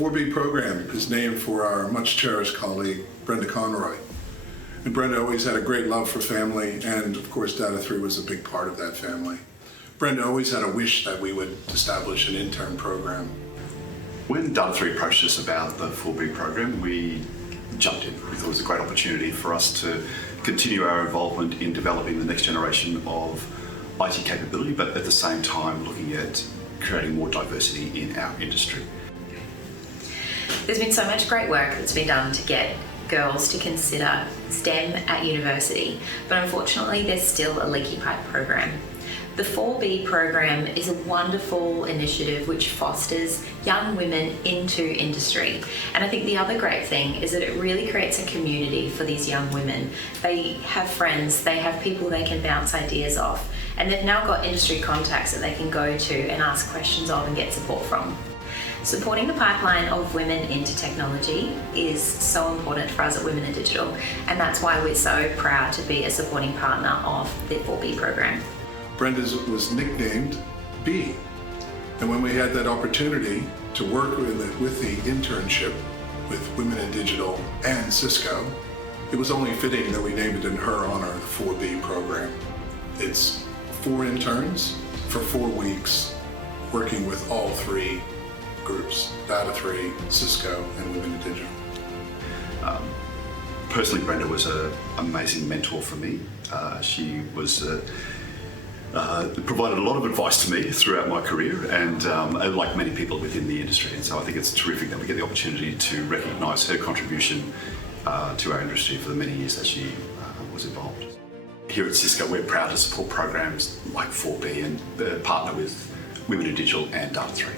4B program is named for our much cherished colleague, Brenda Conroy. And Brenda always had a great love for family, and of course Data 3 was a big part of that family. Brenda always had a wish that we would establish an intern program. When Data 3 approached us about the 4B program, we jumped in. We thought it was a great opportunity for us to continue our involvement in developing the next generation of IT capability, but at the same time looking at creating more diversity in our industry. There's been so much great work that's been done to get girls to consider STEM at university, but unfortunately there's still a leaky pipe program. The 4B program is a wonderful initiative which fosters young women into industry. And I think the other great thing is that it really creates a community for these young women. They have friends, they have people they can bounce ideas off, and they've now got industry contacts that they can go to and ask questions of and get support from. Supporting the pipeline of women into technology is so important for us at Women in Digital, and that's why we're so proud to be a supporting partner of the 4B program. Brenda's was nicknamed B. And when we had that opportunity to work with the internship with Women in Digital and Cisco, it was only fitting that we named it in her honor, the 4B program. It's 4 interns for 4 weeks, working with all 3 groups, Data 3, Cisco, and Women in Digital. Personally, Brenda was an amazing mentor for me. She was provided a lot of advice to me throughout my career, and like many people within the industry. And so I think it's terrific that we get the opportunity to recognise her contribution to our industry for the many years that she was involved. Here at Cisco, we're proud to support programs like 4B and partner with Women in Digital and Data 3.